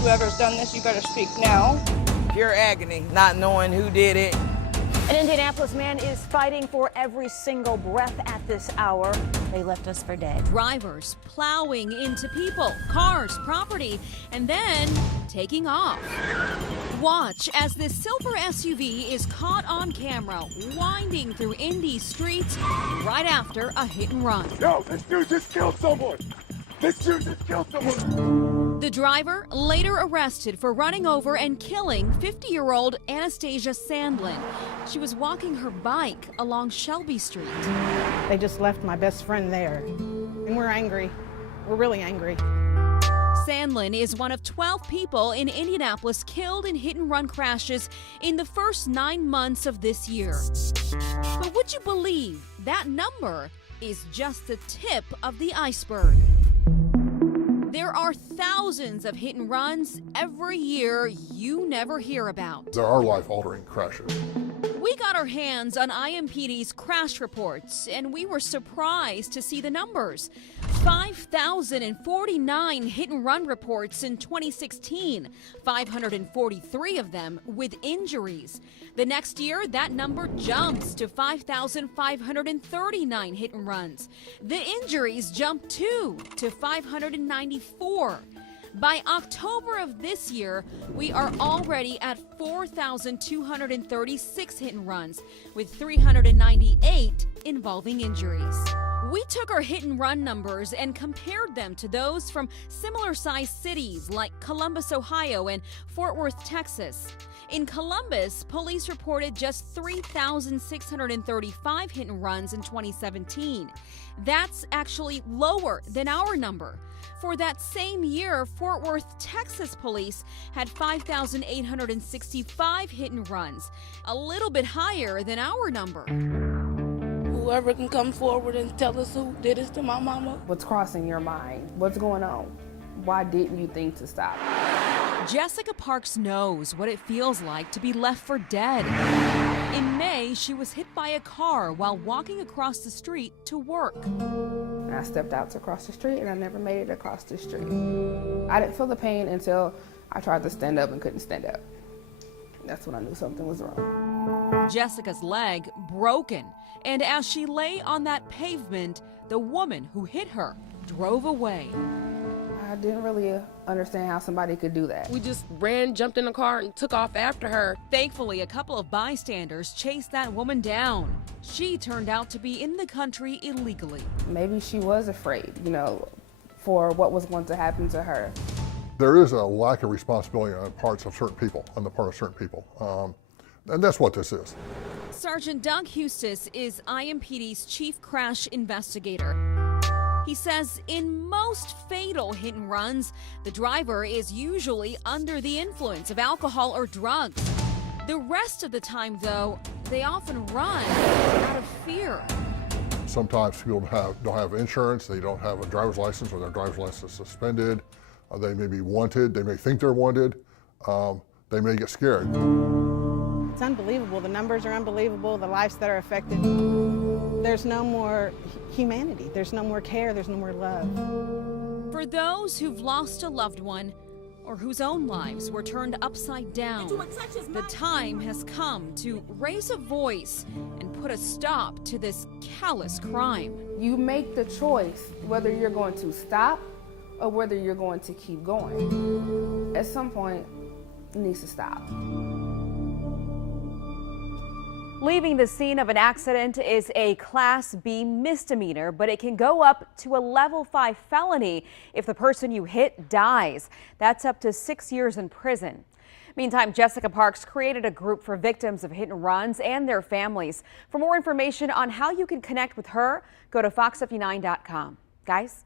Whoever's done this, you better speak now. Pure agony, not knowing who did it. An Indianapolis man is fighting for every single breath at this hour. They left us for dead. Drivers plowing into people, cars, property, and then taking off. Watch as this silver SUV is caught on camera winding through Indy streets right after a hit and run. Yo, this dude just killed someone. The driver later arrested for running over and killing 50-year-old Anastasia Sandlin. She was walking her bike along Shelby Street. They just left my best friend there, and we're angry. We're really angry. Sandlin is one of 12 people in Indianapolis killed in hit-and-run crashes in the first 9 months of this year. But would you believe that number is just the tip of the iceberg? There are thousands of hit and runs every year you never hear about. There are life-altering crashes. We got our hands on IMPD's crash reports, and we were surprised to see the numbers. 5,049 hit-and-run reports in 2016, 543 of them with injuries. The next year, that number jumps to 5,539 hit-and-runs. The injuries jump too to 594. By October of this year, we are already at 4,236 hit-and-runs, with 398 involving injuries. We took our hit-and-run numbers and compared them to those from similar-sized cities like Columbus, Ohio, and Fort Worth, Texas. In Columbus, police reported just 3,635 hit-and-runs in 2017. That's actually lower than our number. For that same year, Fort Worth, Texas police had 5,865 hit-and-runs, a little bit higher than our number. Whoever can come forward and tell us who did this to my mama. What's crossing your mind? What's going on? Why didn't you think to stop? Jessica Parks knows what it feels like to be left for dead. In May, she was hit by a car while walking across the street to work. I stepped out to cross the street and I never made it across the street. I didn't feel the pain until I tried to stand up and couldn't stand up. That's when I knew something was wrong. Jessica's leg broken, and as she lay on that pavement, the woman who hit her drove away. I didn't really understand how somebody could do that. We just ran, jumped in the car, and took off after her. Thankfully, a couple of bystanders chased that woman down. She turned out to be in the country illegally. Maybe she was afraid, for what was going to happen to her. There is a lack of responsibility on the part of certain people, and that's what this is. Sergeant Doug Hustis is IMPD's chief crash investigator. He says in most fatal hit and runs, the driver is usually under the influence of alcohol or drugs. The rest of the time, though, they often run out of fear. Sometimes people don't have insurance, they don't have a driver's license, or their driver's license is suspended. They may be wanted, they may think they're wanted, they may get scared. It's unbelievable. The numbers are unbelievable, the lives that are affected. There's no more humanity, there's no more care, there's no more love. For those who've lost a loved one or whose own lives were turned upside down, the time has come to raise a voice and put a stop to this callous crime. You make the choice whether you're going to stop or whether you're going to keep going. At some point, it needs to stop. Leaving the scene of an accident is a Class B misdemeanor, but it can go up to a Level 5 felony if the person you hit dies. That's up to 6 years in prison. Meantime, Jessica Parks created a group for victims of hit and runs and their families. For more information on how you can connect with her, go to fox59.com. Guys?